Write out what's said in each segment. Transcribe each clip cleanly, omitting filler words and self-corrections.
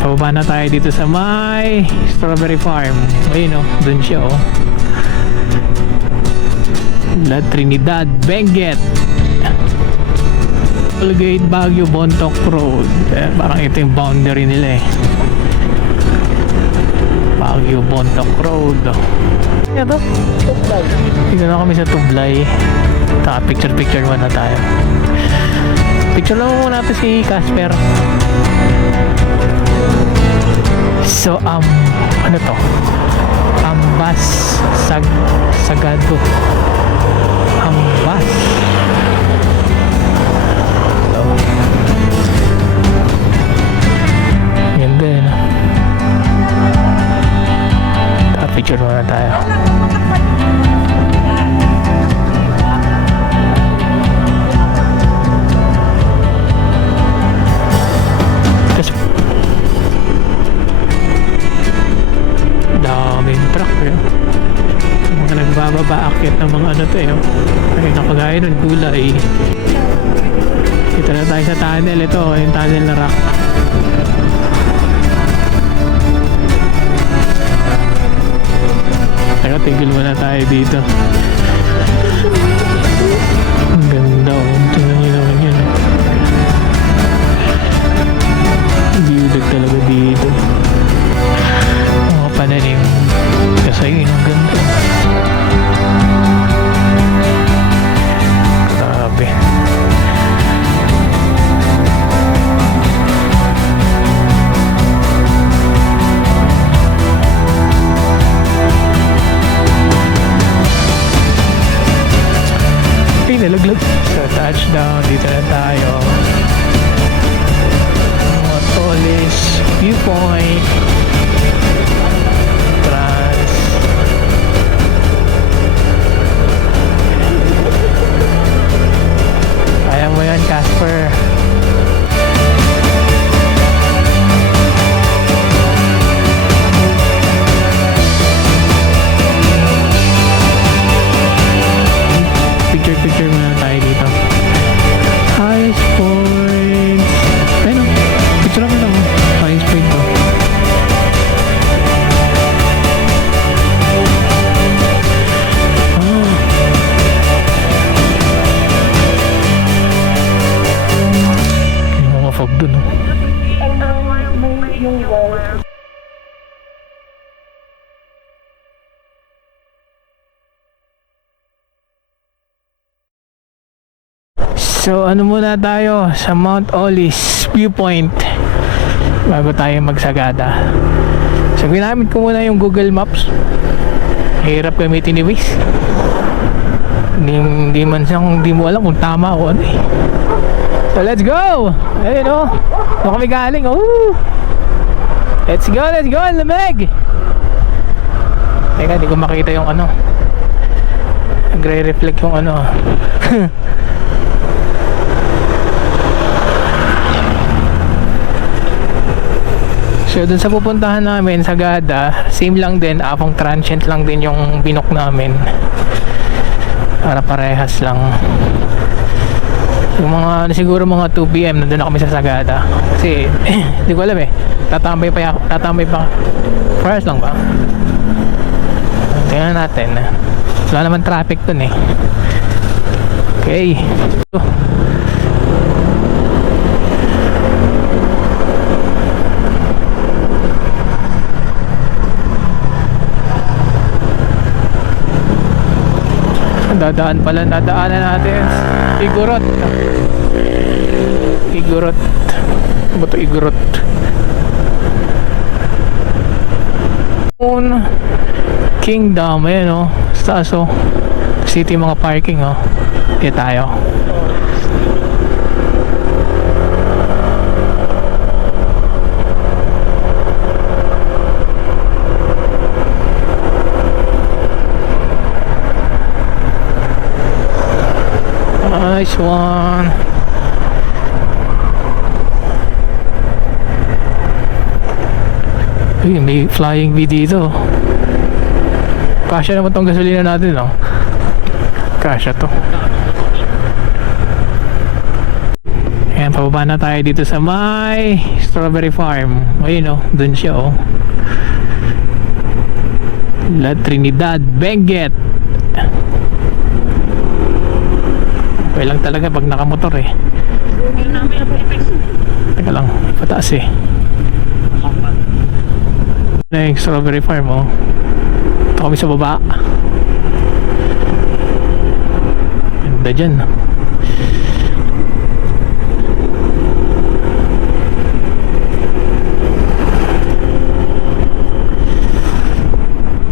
Pababa na tayo dito sa may strawberry farm. Ayun, oh, dun siya, oh. La Trinidad, Benguet, Colgate, Baguio, Bontoc Road. Parang ito yung boundary nila, eh. Baguio, Bontoc Road. Ano to? Tublay. Tingnan na kami sa Tublay. Picture muna tayo. Picture lang muna natin si Casper. So, ano to? Ambas Sagado. Ambas. So, yan din. Picture muna tayo. Daming truck, eh. Mga nagbababa akit ng mga ano to, eh. Ay, nakagaya nun, gulay. Dito na tayo sa tunnel. Ito, yung tunnel na rock. Teka, tigil muna tayo dito. Ang ganda, oh. Tingnan nyo naman yun, oh. Biudag talaga dito. Mga pananim. Kasi yun, ang ganda. Grabe. Nalaglag. So, touchdown. Dito na tayo. Motolis Viewpoint. Trans. Kaya mo yan, Casper. Picture muna tayo dito. Highest points. Ayun, picture mo lang. Highest point to. Yung mga fog dun, oh. So ano muna tayo sa Mount Olis Viewpoint bago tayo magsagada. So ginamit ko muna yung Google Maps. Hirap gamitin ni Waze. Hindi mo alam kung tama o ano, eh. So let's go. Ayun, oh. Doon kami galing, oh. Let's go, lamig. Teka, hindi ko makita yung ano. Nagre-reflect yung ano. So dun sa pupuntahan namin sa Sagada, same lang din, apong transient lang din yung binook namin. Para parehas lang. Yung mga siguro mga 2 PM nandun na kami sa Sagada. Kasi hindi ko alam, eh. Tatambay pa. Parehas lang ba? Tingnan natin. Wala naman traffic dun, eh. Okay. Dadaanan natin Igorot. Bato Igorot. Moon Kingdom, ayan, oh. Sa taas, oh. City mga parking, oh. Dito tayo. Nice one. Uy, may flying V dito. Kasya naman tong gasolina natin, no? Kasya to. Ayan, pababa na tayo dito sa may Strawberry Farm. Ayun oh, dun siya oh. La Trinidad, Benguet. Okay lang talaga pag nakamotor eh. Teka lang, pataas eh. Na yung Strawberry Farm oh. Ito kami sa baba. Ganda dyan.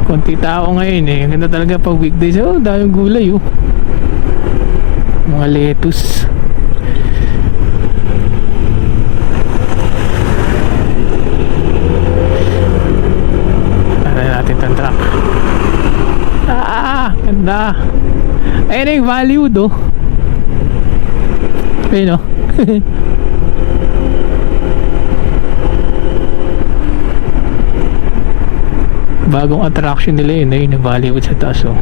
Konti tao ngayon eh. Ang ganda talaga pag weekdays. Oh, daming gulay oh. Mga lettuce. Ano natin itong truck. Ganda. Ayun yung value do. Ayun oh. Bagong attraction nila yun, ayun yung Bollywood sa taas oh.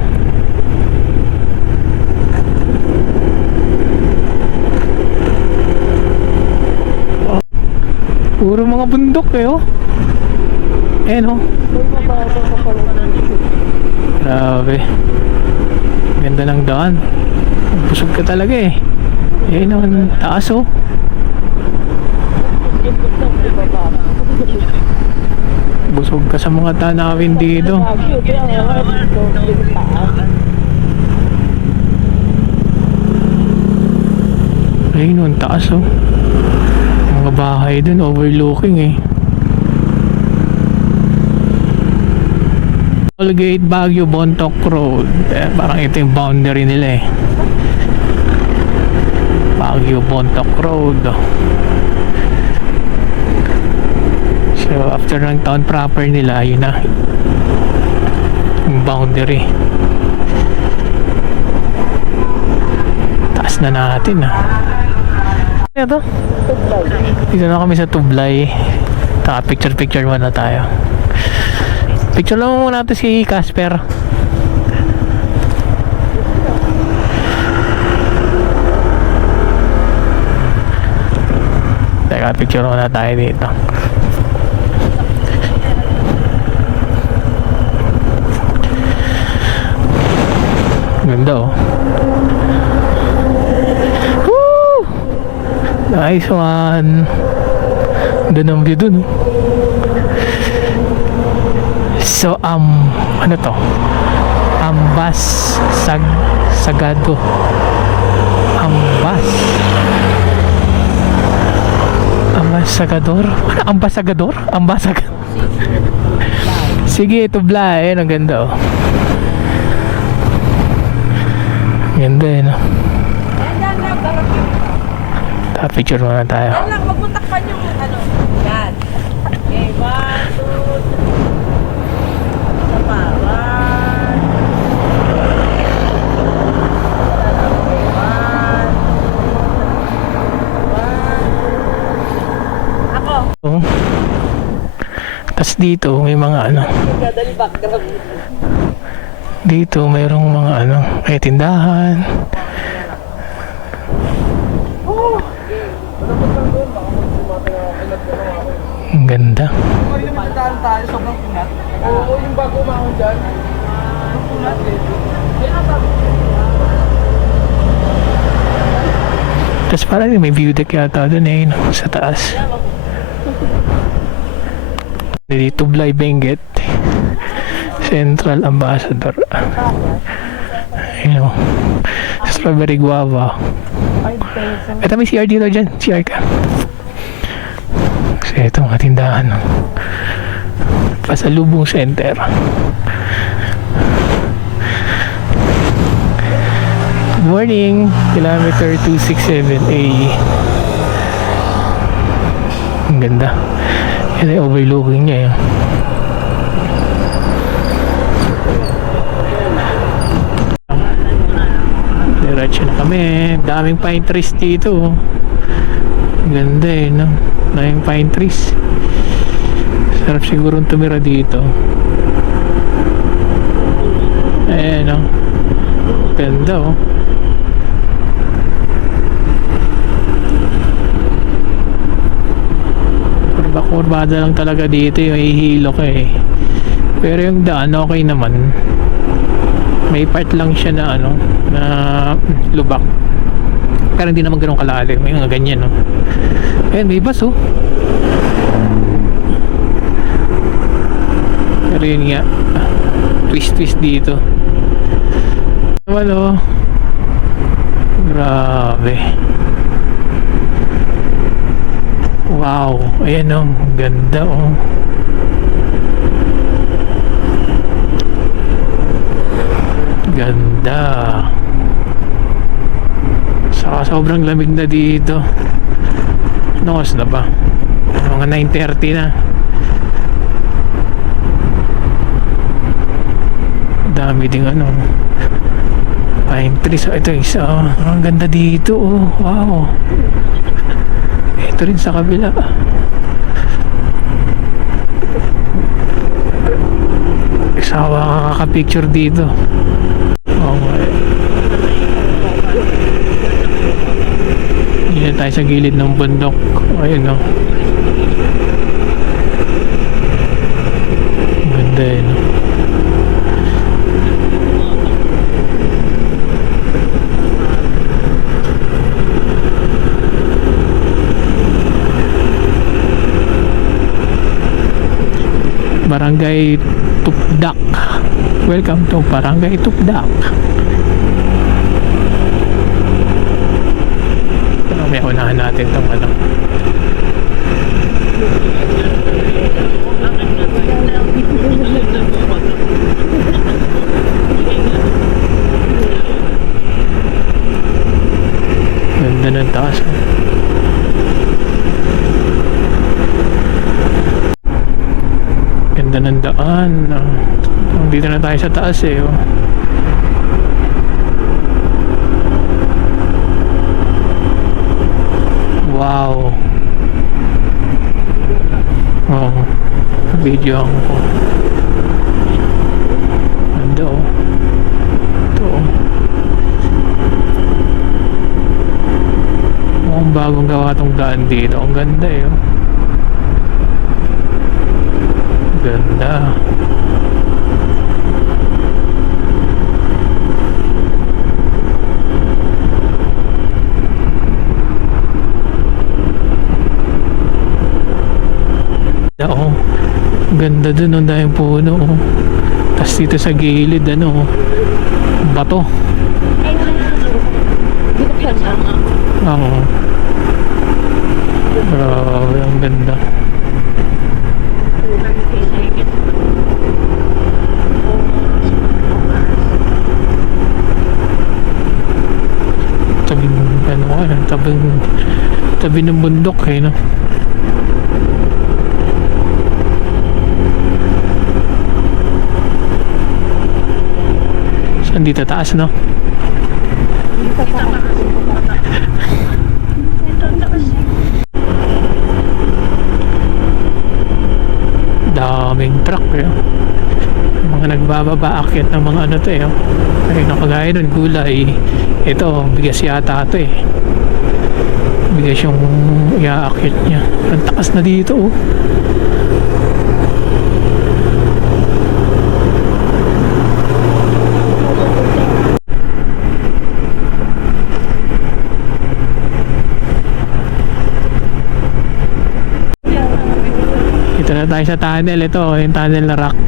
Puro mga bundok eh oh. Ayun oh. Grabe. Ganda ng daan. Busog ka talaga eh. Ayun ang taas oh. Busog ka sa mga tanawin dito. Ayun ang taas oh. Mga bahay dun overlooking eh. Colgate, Baguio, Bontoc Road. Parang ito yung boundary nila eh. Baguio, Bontoc Road. So after ng town proper nila, yun na yung boundary. Taas na natin ah. Ito dito na kami sa Tublay. Picture muna tayo. Picture lang muna natin si Casper. Teka, picture muna tayo dito. Ganda oh. Woo! Nice one. Ganda ng view dun oh. So ano to? Sagado. Ambasador? Ambasador? Sige, Tublay. Ayun, ang ganda oh. Ganda eh no. Picture muna tayo. Yan lang, magpuntak pa yung ano. Yan. Okay, 1, 2, 3. Isa pa. 1. Ako. Oh. Tas dito may mga ano. Dito mayroong mga ano, may tindahan. Ang ganda. Oo, yung bago umahon dyan. Tapos parang may view deck yata doon eh, no? Sa taas. Dito Tublay, Benguet, Central Ambassador. Ayun o. Strawberry Guava. Ito may CR dito dyan. CR ka. Kasi ito mga tindahan. No? Pasalubong Center. Good morning. Kilometer 267A. Ang ganda. Yan ay overlooking niya yun. Diretso na kami. Daming pine trees dito. Ang ganda eh, no? Daming pine trees. Sarap siguro tumira dito. Ayan, no? Ganda, oh. kurbada lang talaga dito, yung ihilo ka eh. Pero yung daan okay naman. May part lang siya na ano, na lubak. Pero hindi naman ganun kalalim, yung mga ganyan, no. Ayan, may bus, oh. Pero yun nga, twist dito. Naman, oh. Grabe. Wow, ayan, oh. Ganda, oh. Ganda. Saka sobrang lamig na dito. Ano oras na ba? Mga 9:30 na. Dami ding ano, pine trees. Ito isa, oh. Ang ganda dito, oh. Wow. Ito rin sa kabila. Isawa kakapicture dito. Okay. Hindi na tayo sa gilid ng bundok. Ayun, no. Ganda eh, no. Barangay Tupdak. Welcome to Barangay Tupdak. May unahan natin itong ano. Ganda ng taas. Ganda ng daan. Dito na tayo sa taas eh. Oh. Wow. Oh, video ako. Ganda, oh. Ito, oh. Mukhang bagong gawa tong daan dito. Ang ganda eh, oh. Ganda. Oh, ganda dun, oh, dahil puno, oh. Tapos dito sa gilid, ano, oh, bato. Oo. Grabe, ang ganda. Tabi ng bundok eh, no. Saan dito taas, no? Daming truck eh. Mga nagbababa akyat ng mga ano to eh. Ay, nakagaya nun, gulay. Ito, bigas yata ito eh. Bigas yung iaakyat niya. Ang takas na dito, oh. Ito na tayo sa tunnel. Ito, yung tunnel na rock.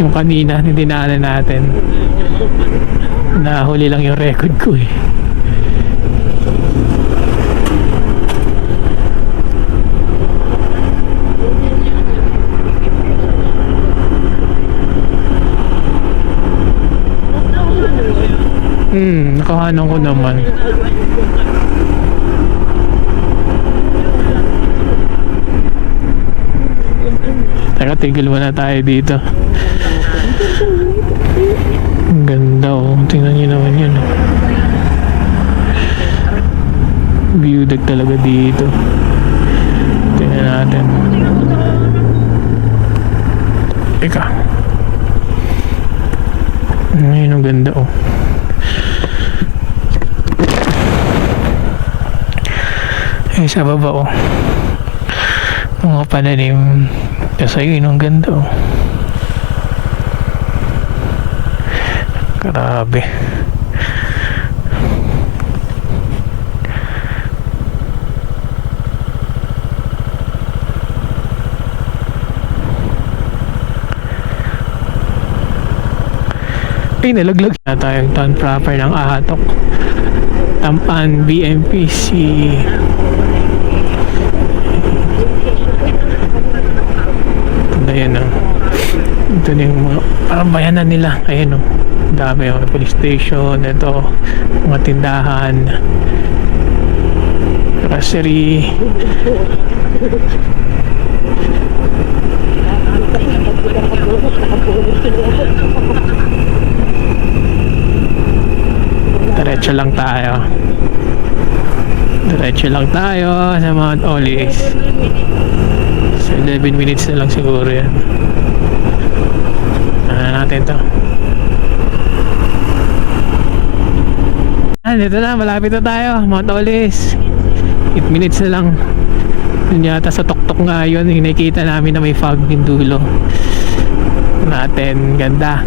Yung kanina, hindi dinaanan natin. Nahuli lang yung record ko eh. Nakahanong ko naman. Teka, tigil muna tayo dito. Ang ganda, oh. Tingnan nyo naman yun, oh. View deck talaga dito. Tingnan natin. Teka. Ayun, Ayun ang ganda oh. Ayun sa baba oh. Mga pananim. Kasi yun ang ganda oh. Grabe. Ay, nalaglag na tayong town proper ng Ahatok. Tampan, BMPC. Ito na yan oh. Ito na yung mga parang bayanan nila. Ayan oh. Dami yung police station. Ito, mga tindahan. Grocery. Diretso lang tayo. Diretso lang tayo sa Mount Olives. So 11 minutes na lang siguro yan. Natin to. Dito na, malapit na tayo. Mount Olives. 8 minutes na lang. Yun yata sa tuktok nga yun. Nakikita namin na may fog yung dulo natin. Ganda.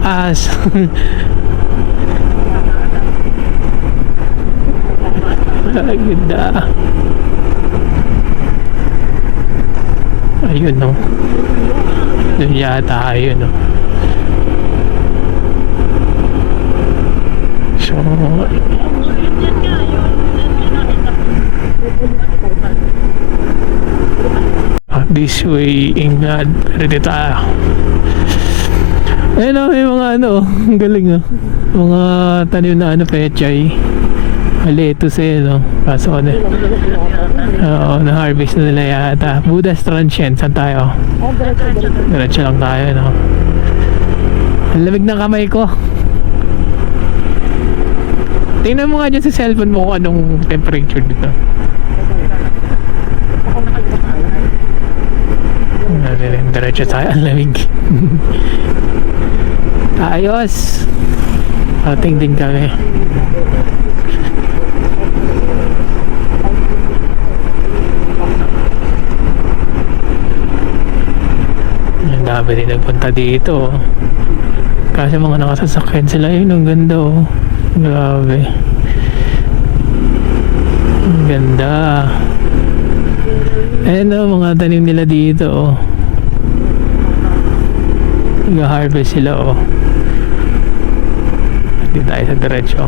Taas. Ganda. Ayun no. Doon yata ayun no. So this way England. Ready tayo. Ayun o, may mga ano, ang galing o. Mga tanim na ano, pechay. Lettuce eh, no? Kaso ano, na-harvest na nila yata. Buddha's Transient, saan tayo? Diretso lang tayo, no? Ang lamig ng kamay ko. Tingnan mo nga dyan sa cellphone mo kung anong temperature dito. Diretso tayo, ang lamig. Ayos. Ating din kami. Ang dami din nagpunta dito. Kasi mga nakasasakyan sila. Yun, ang ganda oh. Grabe. Ang ganda. Ayan oh, mga tanim nila dito oh. Nag-harvest sila oh. Hindi tayo sa diretso.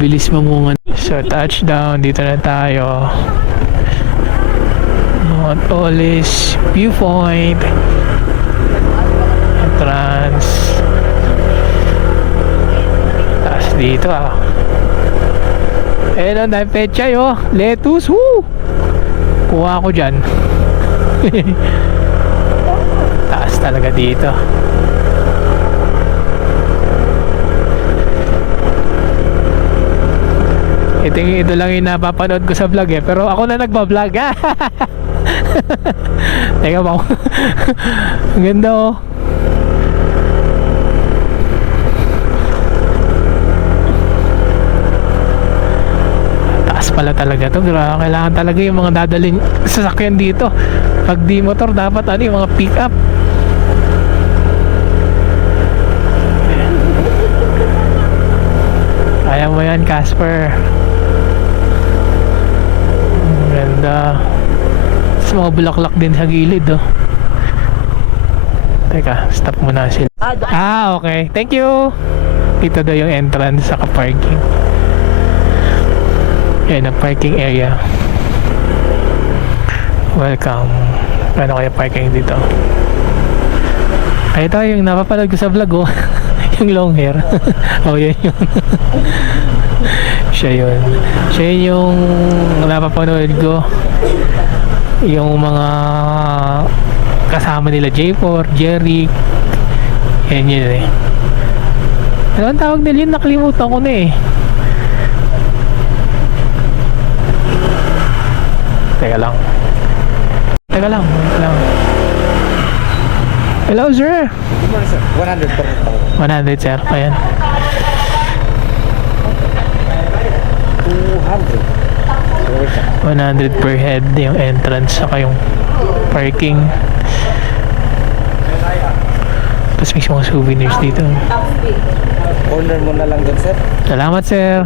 Bilis mamungan. So touchdown, dito na tayo. Mount Olives Viewpoint. Entrance. Taas dito ah. Ayan ang dahil pechay oh. Lettuce, woo! Kuha ko dyan. Taas talaga dito. Ito lang yung napapanood ko sa vlog eh. Pero ako na nagbablog ah. Teka ba. Ang ganda oh. Taas pala talaga to. Kailangan talaga yung mga dadalhin sasakyan dito. Pag di motor dapat ano yung mga pick up. Kaya mo yan, Casper. Ang ganda. Tapos mga bulaklak din sa gilid oh. Teka, stop muna sila. Okay. Thank you. Ito daw yung entrance sa parking. Yan ang parking area. Welcome. Ano kaya parking dito? Ay, ito yung napapanood ko sa vlog oh. Yung long hair. Oh, yan yun. Siya yun. Siya yun yung napapanood ko. yung mga kasama nila J4, Jerry, yan yun eh. Ano ang tawag nila yun? Nakalimutan ko na eh. Teka lang. Wait lang. Hello sir. Good morning, sir. 100 per head. 100 sir, ayan. 200. 100 per head yung entrance saka yung parking. Tapos may mga souvenirs dito. Corner mo na lang dun, sir. Salamat sir.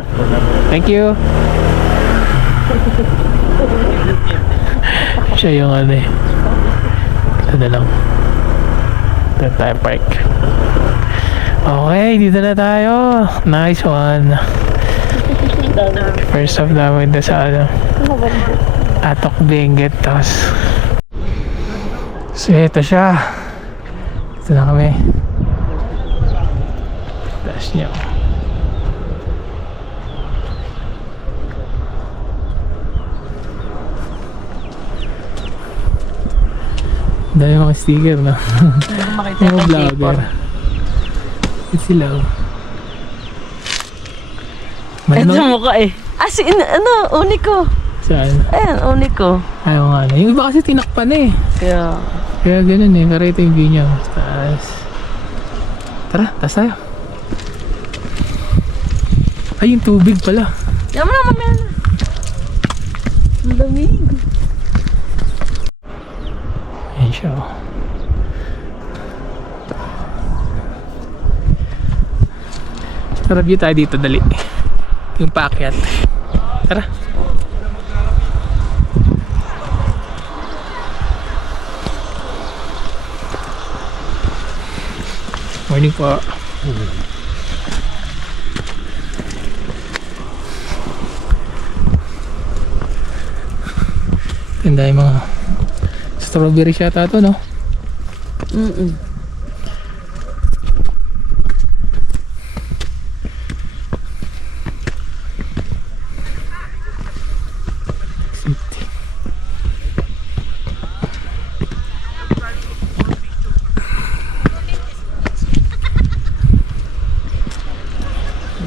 Thank you. Siya yung ano eh. Ito na lang. Ito tayo park. Okay, dito na tayo. Nice one. First off namin na sa ano, Atok Benguet. Tapos so ito siya. Ito na kami. Taas niya. Dahil mga sticker na. Mga vlogger. It's sila. Ito mukha eh. Unico. Saan? Ayan, Unico. Ayaw nga na. Yung iba kasi tinakpan na eh. Kaya ganun eh. Pero ito yung view niya. Taas. Tara, taas tayo. Ay, yung tubig pala. Yan mo na, mamaya na. Ang lamig. Ayan siya. Oh. Tara, view tayo dito. Dali. Yung paakyat. Tara. Morning po. Ganda yung mga strawberry siya ito, no?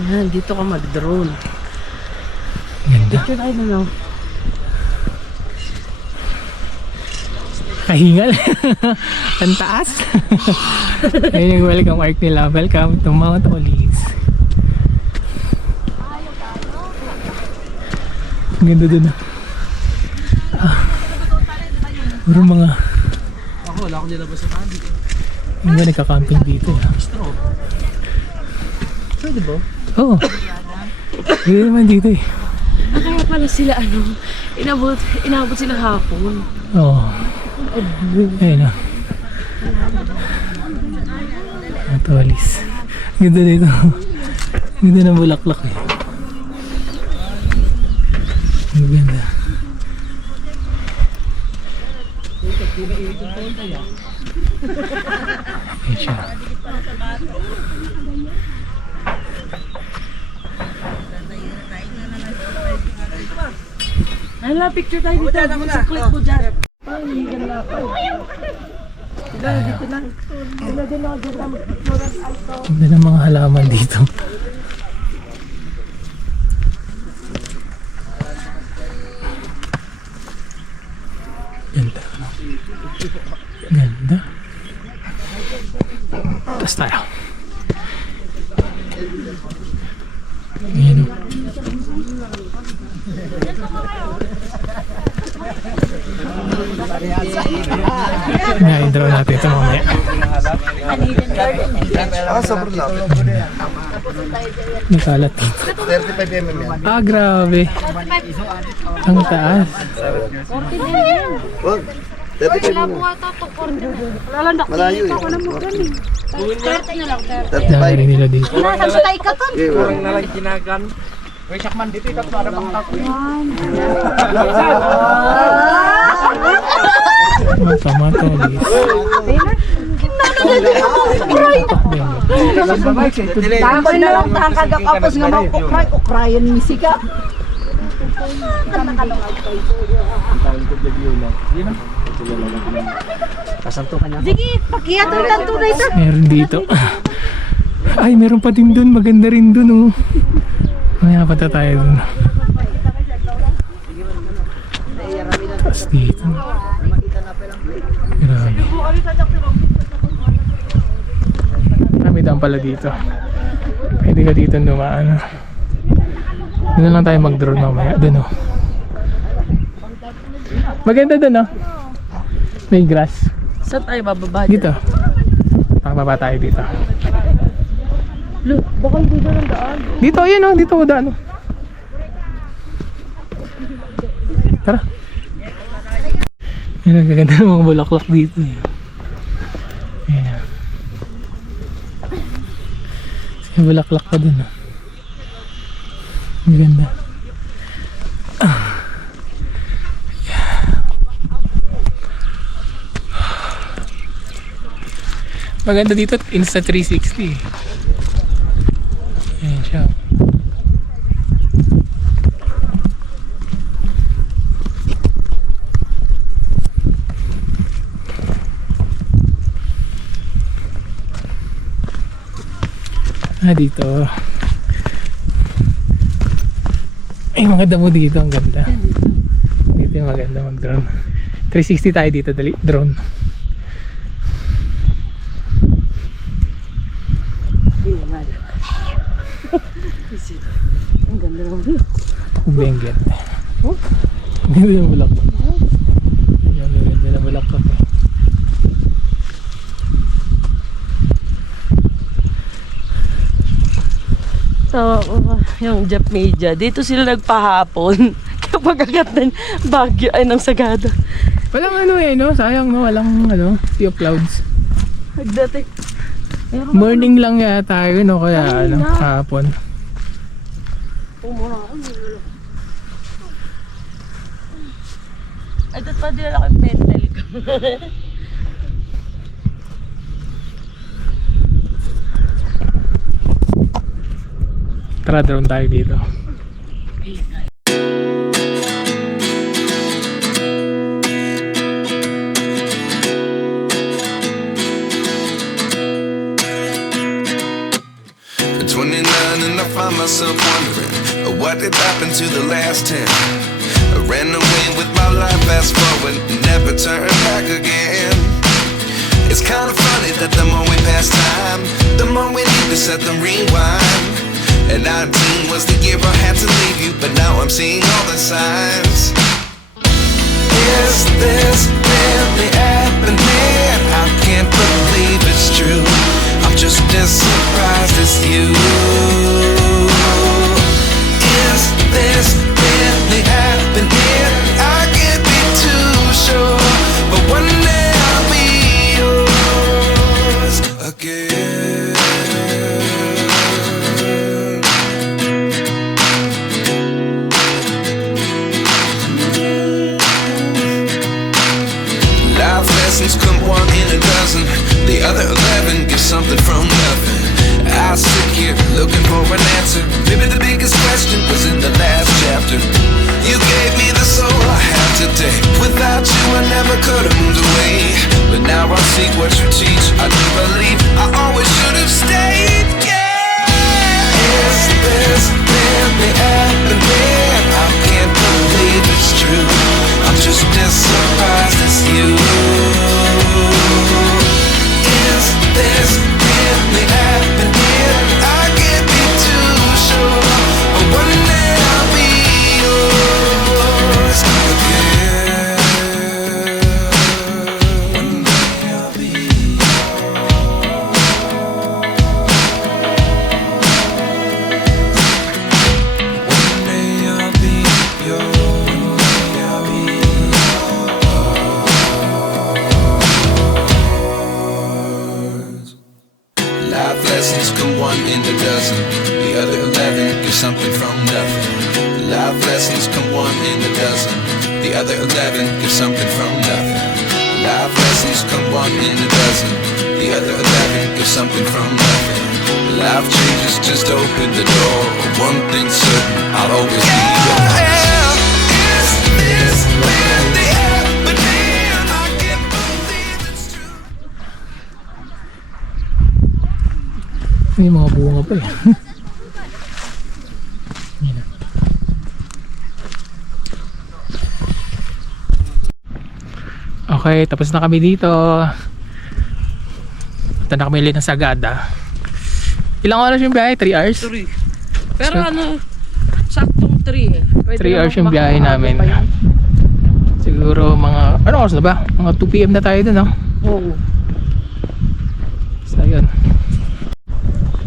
Yan, dito ka mag-drone. Ganda. Picture tayo na lang. Kahingal. Ang taas. Ayun yung welcome arc nila. Welcome to Mount Olives. Ang ganda dun. Puro mga Ako, wala akong nilabas sa kandi. mga nagka-camping dito. Pwede ba? Oo. Hindi naman dito eh. Kaya pala sila inabot sila hapon. Oo. Ayun o. Mount Olives. Ganda dito. Ganda ng bulaklak eh. Ang ganda. Ayun siya. Hala, picture tayo dito. Sa clip ko dyan. Ganda ng mga halaman dito. Ganda. Ganda. Tapos tayo. Ayan o. I-draw natin ito mamaya. Sobrang lapit. Nakalat dito. 35 mm yan. Ah, grabe. Ang taas. Wag. 35 mm. Malayo eh. Dami rin nila dito. Kurang na lang kinagan. Uy, sakman dito. Ito para bang tapo. Matolis. Tapos na lang takagakapos nga mag-ukrayan misika. Kasanto ka niya. Sige, pakiat ang tanto na ito. Meron dito. Ay, meron pa din dun. Maganda rin dun, oh. Mamaya punta tayo dun. Tapos dito. Grabe. Kami daan pala dito. Pwede ka dito dumaan. Doon na lang tayo mag-drone mamaya. Doon, oh. Maganda dun, oh. May grass. Saan tayo bababa Dito. Pakababa tayo dito. Look, baka dito ng daan. Dito, yun, oh. Dito ko daan, oh. Tara. Yan, ang gaganda ng mga bulaklak dito. Ayan. May bulaklak pa dun, oh. Ang ganda. Maganda dito, Insta 360. Ayan siya. Dito. Ay, mga damo dito. Ang ganda. Dito yung maganda mag-drone. 360 tayo dito. Dali, drone. Ang ganda ng view. Bengen. Oh, ganda yung bulaklak. Ang ganda ng bulaklak. Tawa ko yung Jap Media. Dito sila nagpahapon. Kapag agat ng Baguio ay ng Sagada. Walang ano eh, no? Sayang, no? Walang ano, sea of clouds. Dati. Morning lang yata yun, no? Kaya ano, hapon. Pumura ako. Ay, dapat pa din ako yung pentel ko. Tara, drone tayo dito. At 29 and I find myself wondering what did happen to the last 10. I ran away with my life, fast forward, never turn back again. It's kind of funny that the more we pass time, the more we need to set the rewind. And 19 was the year I had to leave you, but now I'm seeing all the signs. Is this really happening? I can't believe it's true. I'm just as surprised as you. Is this really happening? I can't be too sure, but one day I'll be yours again. Life lessons come one in a dozen. The other 11 get something from nothing. I sit here looking for an answer. Maybe the biggest question was in the last chapter. You gave me the soul I have today. Without you I never could have moved away. But now I see what you teach. I do believe I always should have stayed. Yeah. Is this really happening? I can't believe it's true. I'm just as surprised as you. Is this really happening? I can't be too sure, but one day I'll be yours again. One day I'll be One day I'll be yours. One day I'll be Life lessons come one in a dozen. The other 11 get something from nothing. Life lessons come one in a dozen. The other 11 get something from nothing. Life lessons come one in a dozen. The other 11 get something from nothing. Life changes just open the door. One thing's certain, I'll always be yours. May mga bunga pa eh. Yan. Okay, tapos na kami dito. Punta na kami ulit ng Sagada. Ilang oras yung biyahe? 3 hours? 3. Pero ano, saktong 3 eh. 3 hours yung biyahe namin. Siguro mga, ano oras na ba? Mga 2 PM na tayo dun, no? Oo. So, yun.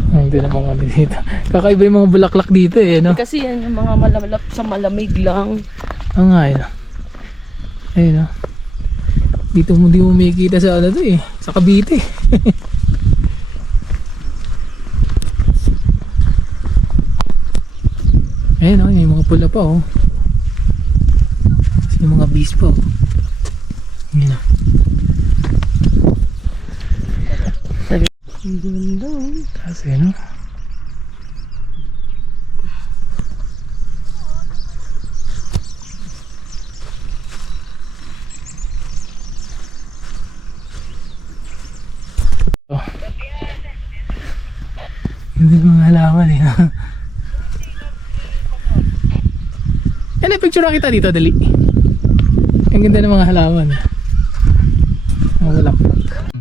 Ay, hindi na mga dito. Kakaiba yung mga bulaklak dito eh, no? Kasi yan yung mga malalap sa malamig lang. Ang nga, yun. Ayun, no? Dito mo di mo makikita sa ano to eh. Sa Cavite. Ayun, no? Yung mga pula pa, oh. Yung mga bees pa, oh. Yun, no? Ang ganda. Kasi, no? Oh. Hindi ko halaman eh. Yan ay picture na kita dito, dali. Ang ganda ng mga halaman. Mga bulaklak.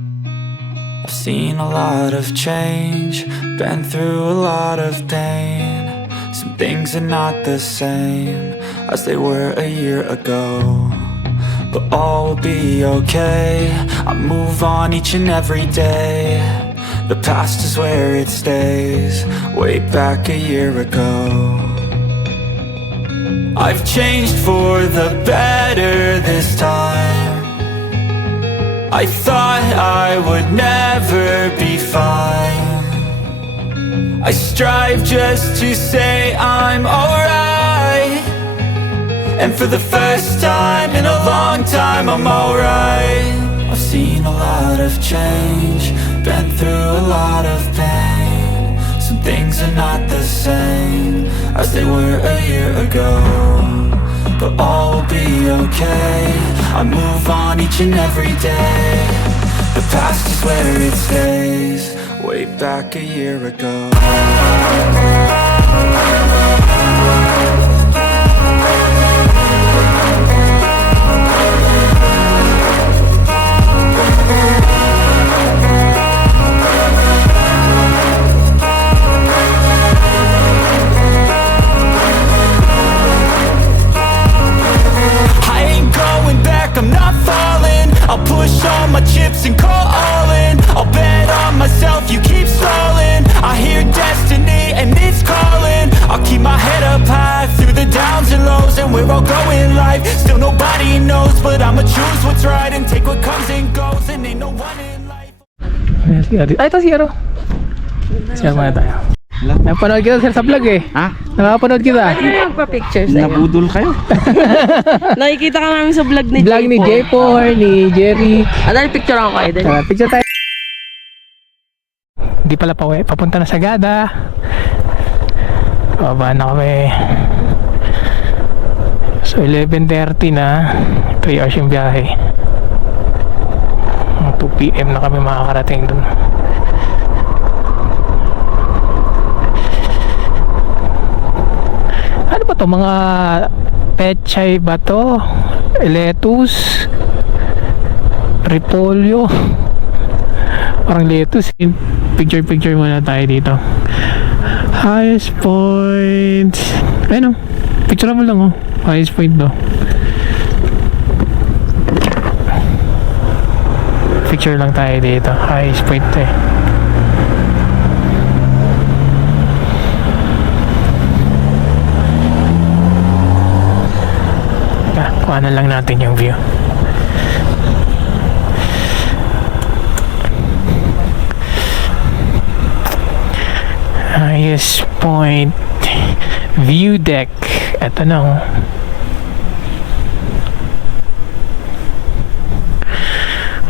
I've seen a lot of change, been through a lot of pain. Some things are not the same as they were a year ago, but all will be okay. I move on each and every day. The past is where it stays, way back a year ago. I've changed for the better this time. I thought I would never be fine. I strive just to say I'm alright, and for the first time in a long time I'm alright. I've seen a lot of change, been through a lot of pain. Some things are not the same as they were a year ago, but all will be okay. I move on each and every day. The past is where it stays, way back a year ago. I'm not falling. I'll push all my chips and call all in. I'll bet on myself, you keep stalling. I hear destiny and it's calling. I'll keep my head up high through the downs and lows, and we're all going life. Still nobody knows, but I'ma choose what's right and take what comes and goes, and ain't no one in life. Ay, ito si Aro. Siya muna tayo. Napanood kita sir sa vlog eh. Ha? Nakapanood kita. Ano magpa-picture sa'yo? Nabudol kayo. Nakikita ka namin sa vlog ni Vlog ni J4, ni Jerry. Ano yung picture ako kayo din? Picture tayo. Hindi pala papunta na Sagada. Baba na kami. So 11:30 na. 3 hours yung biyahe. 2 PM na kami makakarating dun. Ano ba to? Mga pechay ba to? Lettuce, repolyo, parang lettuce. Picture muna tayo dito. Highest point. Ayun o, picture mo lang o. Highest point do. Picture lang tayo dito. Highest point eh. Kuhanan lang natin yung view. Highest point view deck. Ito na oh.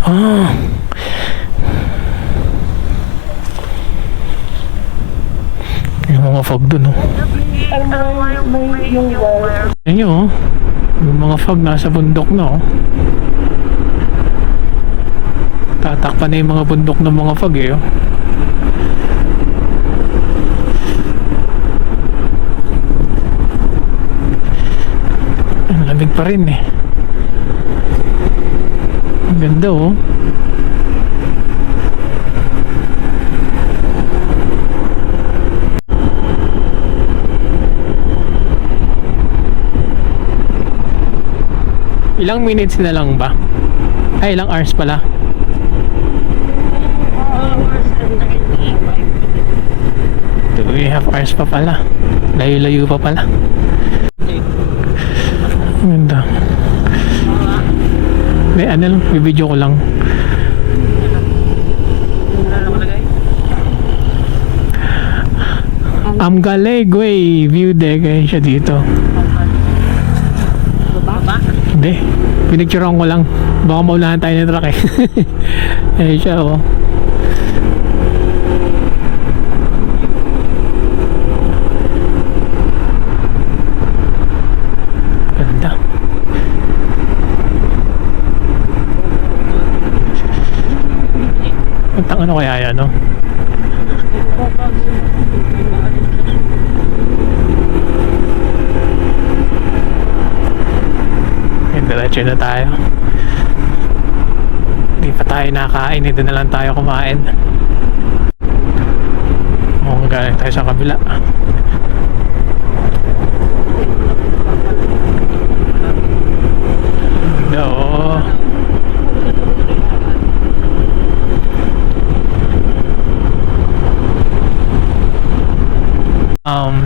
Oh. Yung mga fog dun oh. Ayun oh. Yung mga fog nasa bundok na oh. Tatakpan na yung mga bundok ng mga fog eh oh. rin eh. Ang ganda oh. Ilang minutes na lang ba? Ay, ilang hours pala? 2.5 hours pa pala. Layo-layo pa pala. Ganda. May ano lang, video ko lang. Amgalegway view deck ay siya dito. Hindi, pinicturean ko lang. Baka maunahan tayo ng truck eh. Ayun siya oh. Ganda. Ang ano kaya yan no? Diretso na tayo. Hindi pa tayo nakain, dito na lang tayo kumain. O, galing tayo sa kabila. Oo.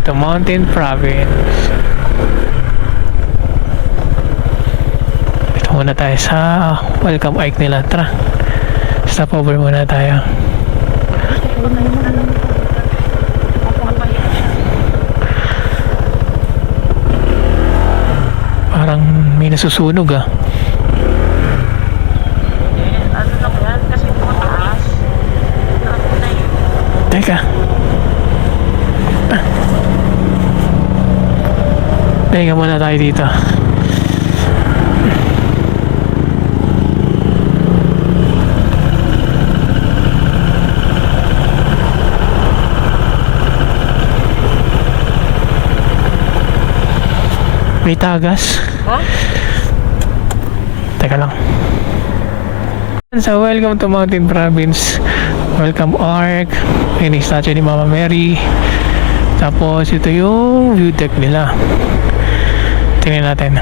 The Mountain Province. Muna tayo sa welcome hike nila. Tara, stop over muna tayo. Parang may nasusunog ah. Teka, teka muna tayo dito. May tagas. Ha? Teka lang. So, welcome to Mountain Province. Welcome Ark. Ayun yung statue ni Mama Mary. Tapos, ito yung view deck nila. Tingnan natin.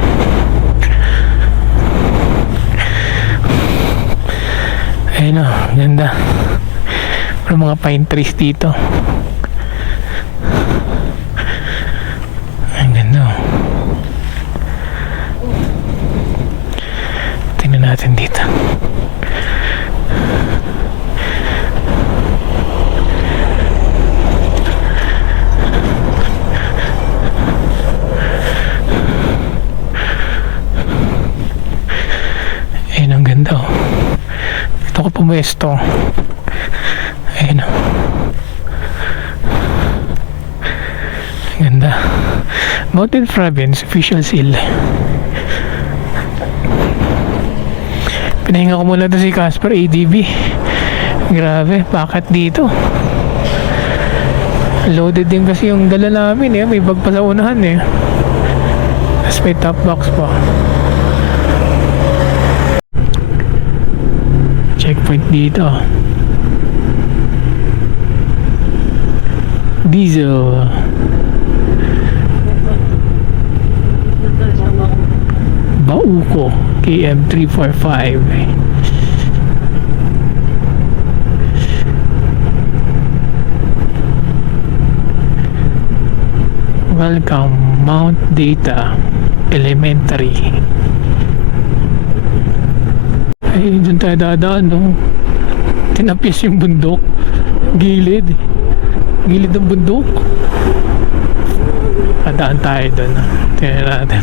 Ayun o, ganda. May mga pine trees dito. Ang ganda o. Tingnan natin dito. Ayun, ang ganda oh. Ito ko pumuesto. Ayun oh. Ang ganda. Mountain Province official seal. Pinahinga ko muna to si Casper ADB. Grabe, bakit dito? Loaded din kasi yung dala namin eh. May bag pa sa unahan eh. Tapos may top box pa. Checkpoint dito. Diesel. Bauco KM345. Welcome Mount Data Elementary. Ay, dyan tayo dadaan no? Tinapis yung bundok. Gilid ng bundok. Dadaan tayo doon. Tingnan natin.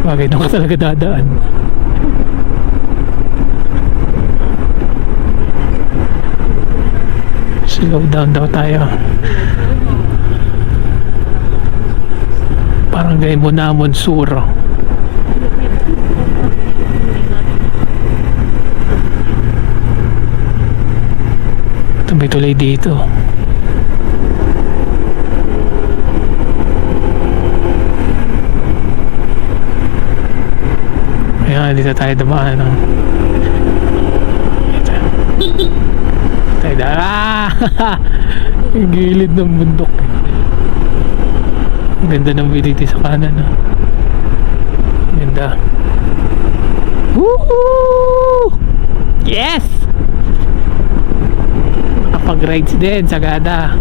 Bagay doon ka talaga dadaan. Slow down daw tayo. Parang gaya mo namon suro. Ito may tulay dito. dito tayo dumaan. No? Ito. Tayo yung gilid ng bundok. Ang ganda ng bility sa kanan. No? Ganda. Woohoo! Yes! Nakapag-rides din, sagada.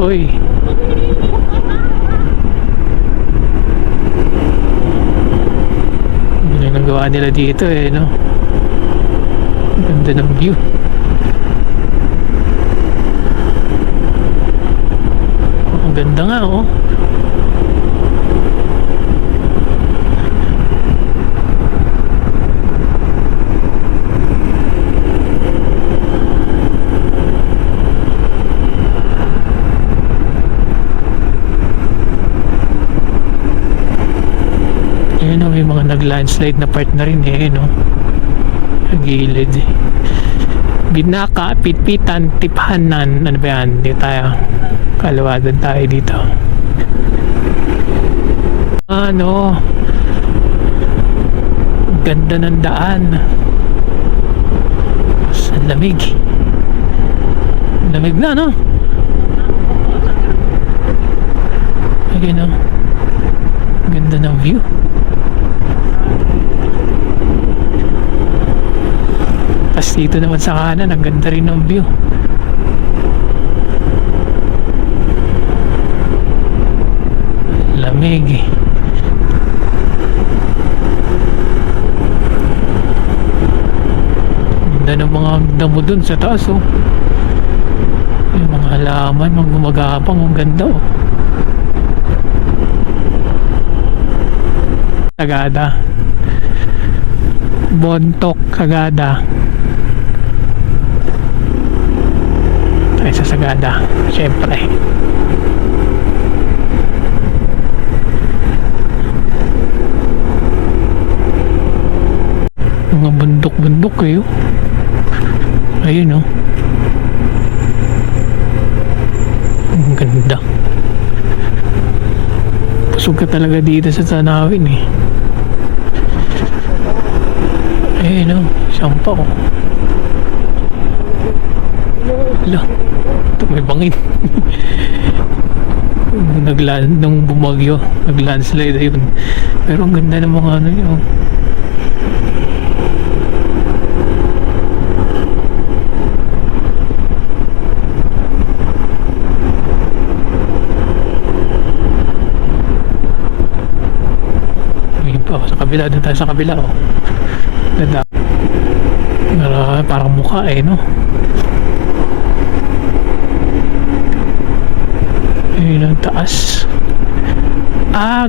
Uy. Yun ang nagawa nila dito no? Ganda ng view. Ang ganda nga may mga nag-landslide na part na rin no? Ang gilid. Binaka, Pitpitan, Tiphanan. Ano ba yan? Dito tayo. Kalawadan tayo dito. Ganda ng daan. Sa lamig. Lamig na, no? Ayun, no? Ganda ng view. Tapos dito naman sa kanan, ang ganda rin ng view. Lamig. Ganda ng mga damo dun sa taas yung mga halaman, mga gumagapang, ang ganda Sagada. Bontok, Sagada. Tayo sa Sagada, syempre. Mga bundok-bundok ayun ang ganda. Pusog ka talaga dito sa tanawin ayun sampa Hala, ito may bangin. Nung bumagyo, nag-landslide ayun. Pero ang ganda ng mga yun. Ayun pa, sa kabila, doon tayo sa kabila Ganda. Parang mukha no? Ayun ang taas.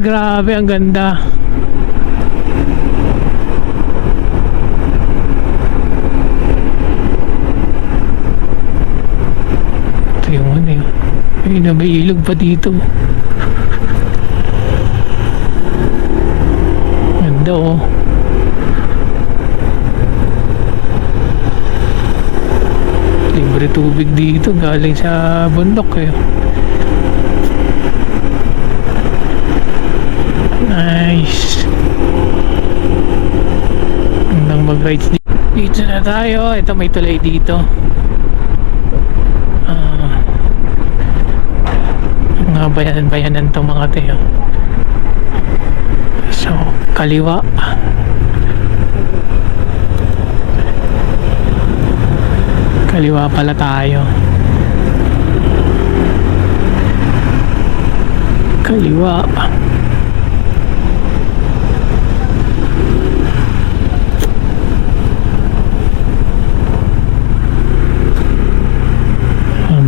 Grabe, ang ganda. Ito yung ayun may ilog pa dito. Ganda libre tubig dito galing sa bundok nice. Hanggang mag-rides dito na tayo. Ito may tulay dito. Mga bayanan itong mga tayo. So kaliwa. Kaliwa pala tayo. Kaliwa.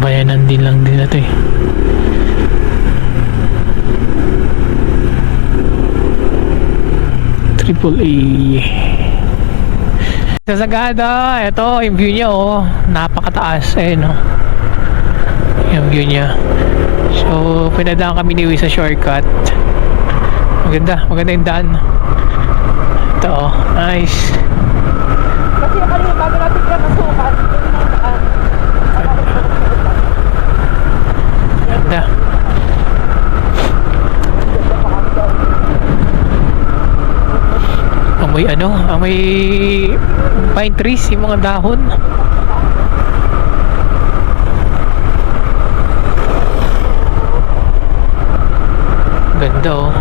Bayanan din lang din natin AAA. Sa Sagada, ito yung view niya napakataas yung view niya. So pinadaan kami ni Uwi sa shortcut. Maganda yung daan. Ito nice. Kasi kanina bago natin pinakasukan, Ganda. may pine trees, yung mga dahon. Ganda oh.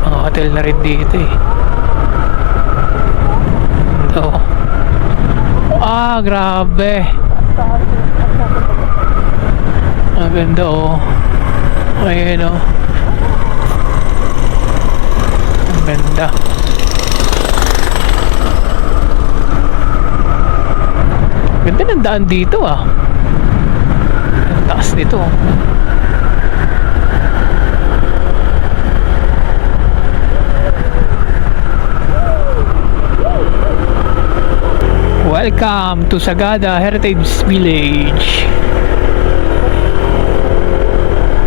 Mga hotel na rin dito eh. Ganda oh. Ah, grabe. Ang ganda oh. Ayan oh. Ang ganda. Ganda ng daan dito ah. Ang taas nito. Welcome to Sagada Heritage Village.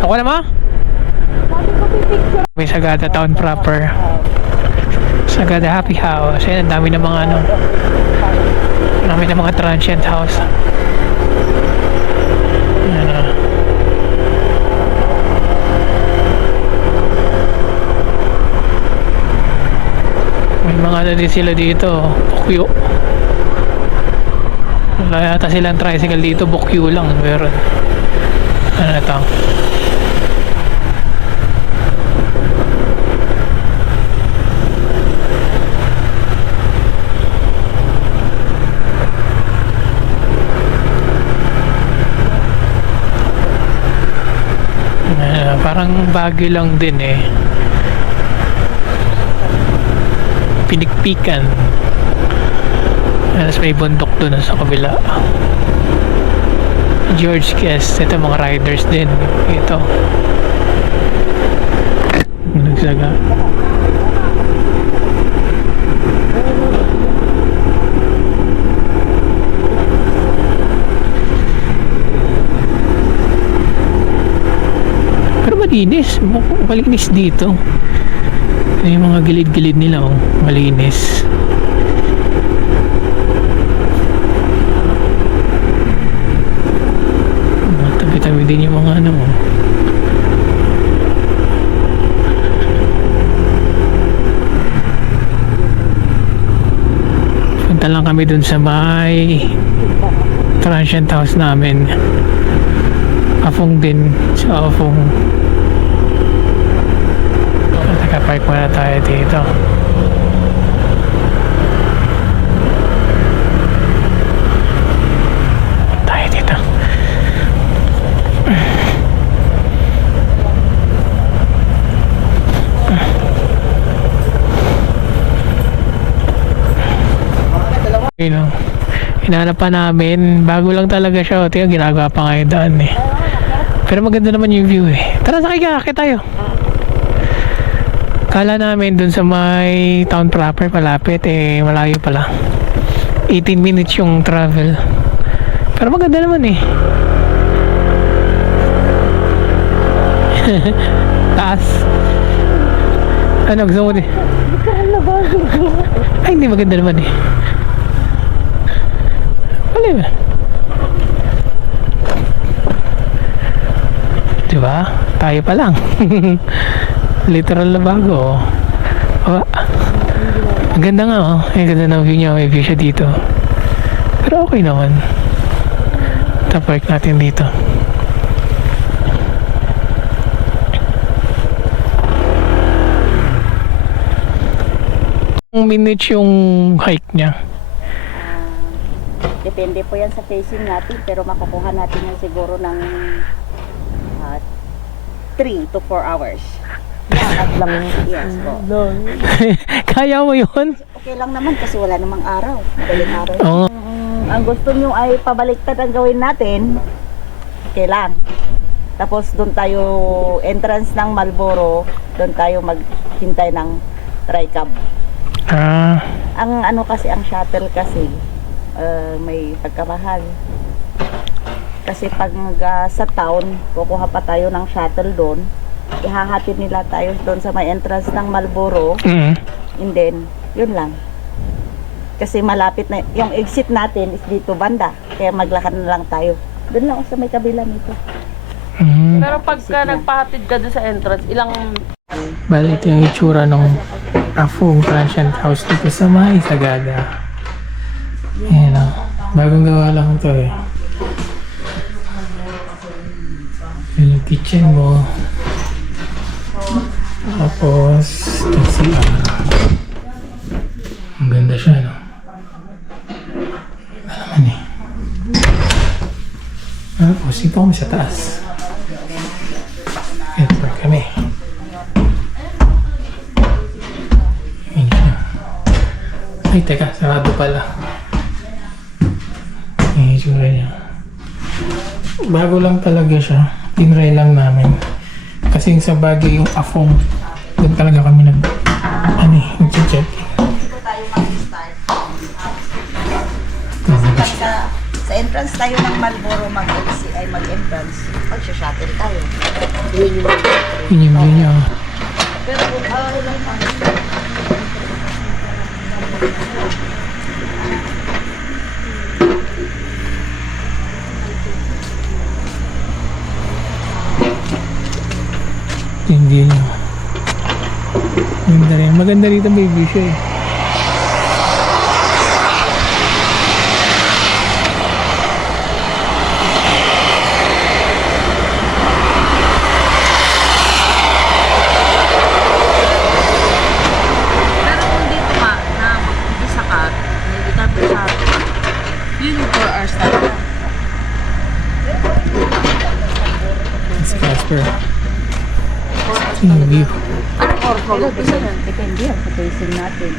Ako na ma? May Sagada Town proper. Sagada Happy House. Ayan, ang dami ng mga ano. Ang dami ng mga transient house. Ayan na. May mga ano din sila dito. Pukyo. Wala yata silang tricycle dito. Bukyo lang. Meron. Ano na ito? Parang Baguio lang din eh. Pinikpikan. Tapos may bundok doon sa kabila. George Guest. Ito mga riders din. Ito. Nagsaga. Malinis, malinis dito. Yung mga gilid-gilid nila oh, malinis. Tabi-tabi din yung mga ano oh. Punta lang kami dun sa may transient house namin. Afong din sa Afong. Nakapark muna tayo dito. Tayo dito. Yun, hinahanap pa namin. Bago lang talaga siya. Tingnan, ginagawa pa ngayon daan eh. Pero maganda naman yung view eh. Tara, sakay tayo. Kala namin dun sa may town proper malapit eh, malayo pala. 18 minutes yung travel. Pero maganda naman eh. Taas. Ano, gusto mo din? Ay, hindi, maganda naman eh. Wala ba? Diba? Tayo pa lang. Literal na bago. Oh. Ang ganda nga oh. Ang ganda ng view niya. May view siya dito. Pero okay naman. Tapark natin dito. Ilang minutes yung hike niya? Depende po yan sa pacing natin, pero makukuha natin yan siguro ng 3 to 4 hours. At lang, yes po. Kaya mo yun? Okay lang naman kasi wala namang araw. Madaling araw. Oo. Ang gusto nyo ay pabaliktad ang gawin natin, okay lang. Tapos doon tayo, entrance ng Marlboro, doon tayo maghintay ng Tricab. Ang ano kasi, ang shuttle kasi, may pagkamahal. Kasi pag sa town, kukuha pa tayo ng shuttle doon. Ihahatid nila tayo doon sa may entrance ng Marlboro. And then, yun lang. Kasi malapit na, yung exit natin is dito banda. Kaya maglakad na lang tayo. Doon lang sa may kabila nito. Pero pagka nagpahatid ka doon sa entrance, ilang... Bali, ito yung itsura ng Afong Transient House dito sa May Sagada. Ayan o. Bagong gawa lang ito eh. Yun yung kitchen mo. Tapos, ito CR. Ang ganda siya, no? Ano naman eh. Tapos, dito kami sa taas. Ito kami. Ayan siya. Ay, teka, sarado pala. Ayan yung tsura niya. Bago lang talaga siya. Tinry lang namin. Kasi sa Baguio yung Afong, doon talaga kami nag-check. Dito tayo mag-start. Sa entrance tayo ng Malboro mag-entrance. Mag-shuttle tayo. Yun yung view niya. Pero kung lang Yung view niya. Maganda rin. Maganda rito may view siya eh. Pero kung dito ka, na mag-umpisa ka, hindi ka sa yun yung 4 hours talaga. Si Casper. Ito yung view. Pero depende yan sa pacing natin.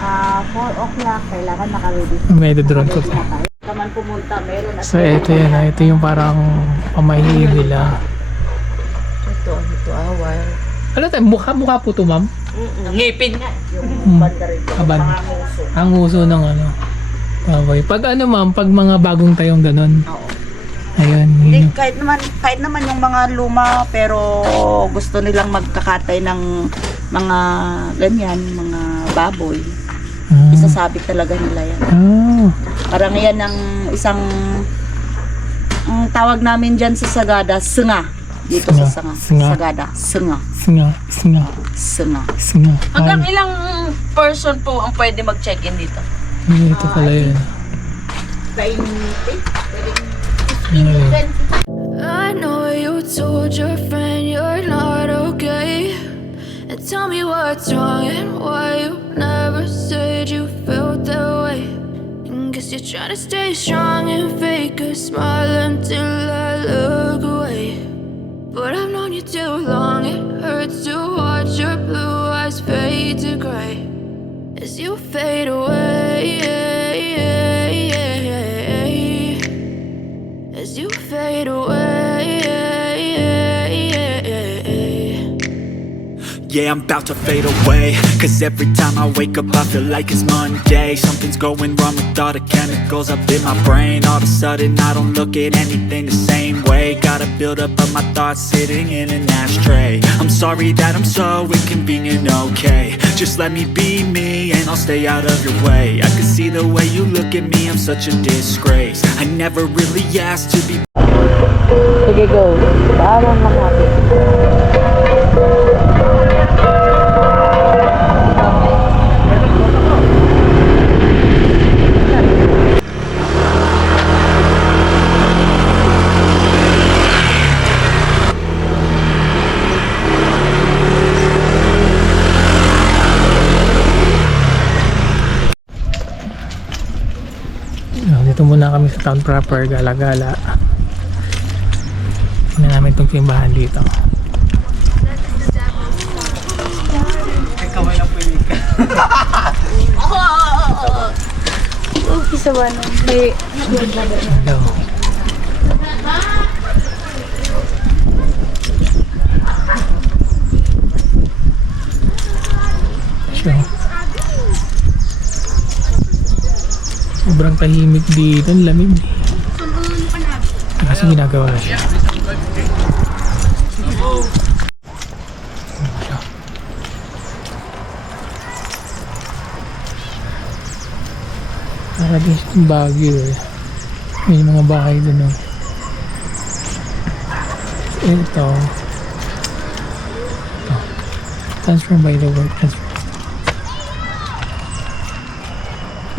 4 o'clock, kailangan naka-ready. May drone ko pa. Kaman pumunta, meron at So ito yan. Ito yung parang pamahilig nila. Ito, awal. Ano tayo? Mukha po to, ma'am? Ngipin nga. yung banda rin. Kaban. Mga nguso. Ang uso ng ano. Baboy. Pag ano ma'am, pag mga bagong tayong ganun. Oo. Ayun. Hindi, Yun yung, kahit naman yung mga luma, pero gusto nilang magkakatay ng mga ganyan, mga baboy. Isasabit talaga nila yan. Parang yan ang isang ang tawag namin dyan sa Sagada, senga. Dito sa Senga. Sagada, senga. Singa. Senga. Hanggang ilang person po ang pwede mag-check-in dito? Ito pala yun. Ayun. I know you told your friend you're not okay. And tell me what's wrong and why you never said you felt that way. And guess you're trying to stay strong and fake a smile until I look away. But I've known you too long, it hurts to watch your blue eyes fade to gray as you fade away. As you fade away. Yeah, I'm about to fade away. Cause every time I wake up I feel like it's Monday. Something's going wrong with all the chemicals up in my brain. All of a sudden I don't look at anything the same way. Gotta build up of my thoughts sitting in an ashtray. I'm sorry that I'm so inconvenient, okay. Just let me be me and I'll stay out of your way. I can see the way you look at me, I'm such a disgrace. I never really asked to be. Sige, go. Paalam lang natin. Dito muna kami sa town proper, Gala-Gala. Tingnan namin itong simbahan dito. Hello. Sure. Sobrang tahimik dito, ang lamig. Kasi ginagawa siya. Para din sa Baguio eh. May mga bahay doon oh. Ito. Transfer by the work transfer.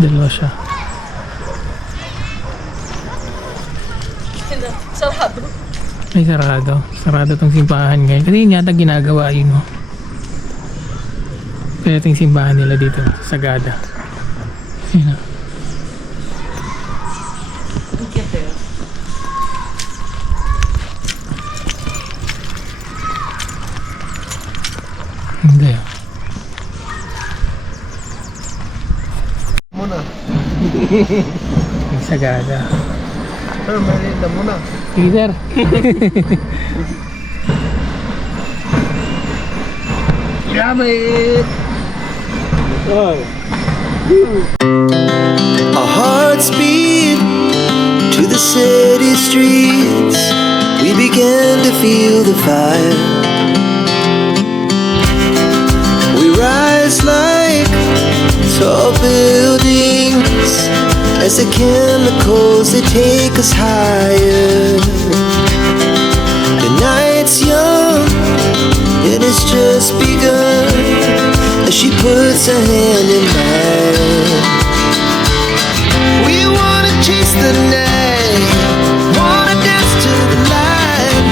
Dalawa siya. Sarado. Ay, sarado. Sarado tong simbahan ngayon. Kasi yun yata ginagawa yun, no? Kaya ito yung simbahan nila dito sa Sagada. Yun, no? Hindi. Muna. Yung Sagada. Sir, maliit na muna. Sige, sir. Gamit! Our hearts beat to the city streets. We began to feel the fire. We rise like tall buildings as the chemicals they take us higher. The night's young, it has just begun as she puts her hand in mine. We wanna chase the night, wanna dance to the light,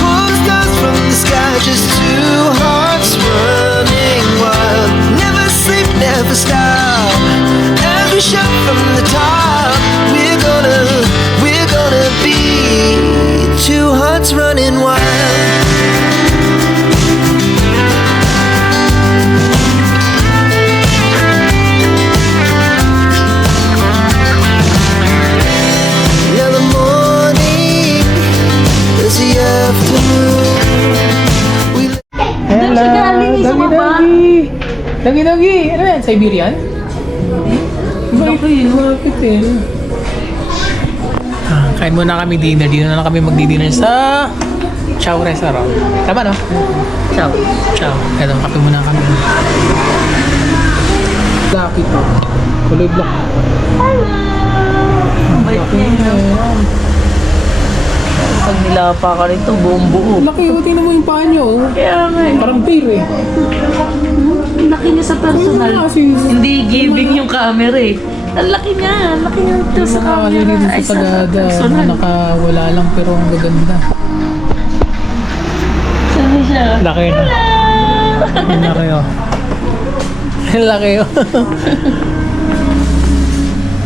pull the stars from the sky, just two hearts running wild. Never sleep, never stop, as we shout from the top. We're gonna be two hearts running wild. Now the morning is the afternoon. Hello! siya galing, Doggy, sumaba. doggy! Doggy, doggy! Ano yan? Siberian? Bakit eh? Kain muna kami dinner. Dito na lang kami magdi-dinner sa Chow Restaurant. Tama, no? Ciao. Chow. Kaya kape muna kami. Lucky to. Kulay block. Bait niya yun. Pag nilapa ka rito, buong buo. Laki, tingnan mo yung paa niyo. Oh. Kaya nga eh. Parang beer eh. Laki niya sa personal. Wala kasi. Hindi giving yung camera eh. Ang laki niya. Ang laki niya ito sa Kasi camera. dito Ay, sa Sagada, personal. nakawala lang pero ang gaganda. Sabi siya. Laki na. Ang laki oh. Ang laki oh.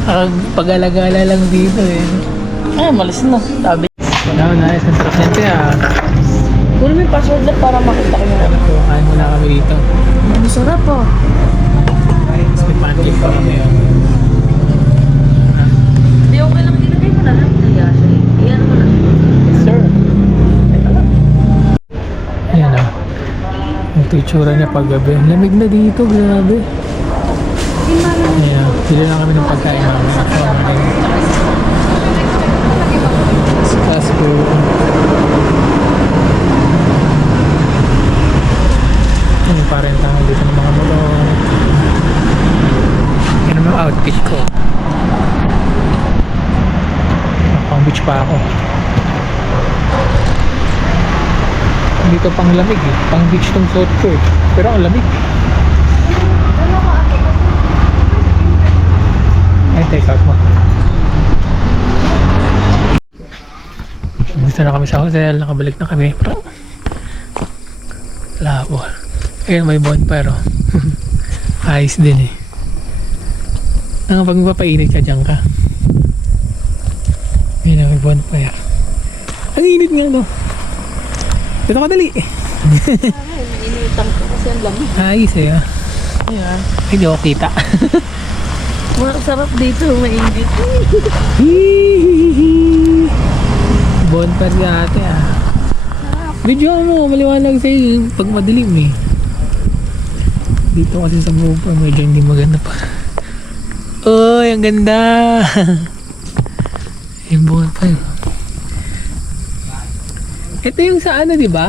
Ang pag-alagala lang dito eh. Ay, malis na. Sabi. Wow, nice. Ang sarap nito ah. Kunin mo yung password lang para makita ko yung ano. So, kain muna kami dito. Ang sarap oh. Tapos may pancake pa kami oh. Hindi, okay lang. Ilagay mo na lang. Kaya siya eh. Iyan mo na. Sir. Ayan ah. Ito yung tsura niya paggabi. Lamig na dito, grabe. Ayan. Pili lang kami ng pagkain namin. Let's go. Yung parang tayo dito ng mga mulong. Yan ang mga outfit ko. Pang beach pa ako. Dito pang lamig eh. Pang beach tong suot ko eh. Pero ang lamig. Ay, take out mo. Gusto na kami sa hotel. Nakabalik na kami. Pero labo. Ayun, may bonfire oh. Ayos din eh. Pag mapapainit ka dyan ka. Ayun na, may bonfire. Ang init nga no. Dito ka dali. Iniitang ko kasi ang lamig. Ayos eh ah. Ayan. Hindi ako kita. Sarap dito. Mainit. Bonfire si ate ah. Video mo, maliwanag sa'yo pag madilim eh. Dito kasi sa bonfire medyo hindi maganda pa. Uy, ang ganda. Yung bonfire. Ito yung sa ano, di ba?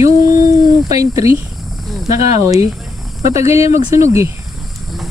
Yung pine tree na kahoy. Matagal yan magsunog eh.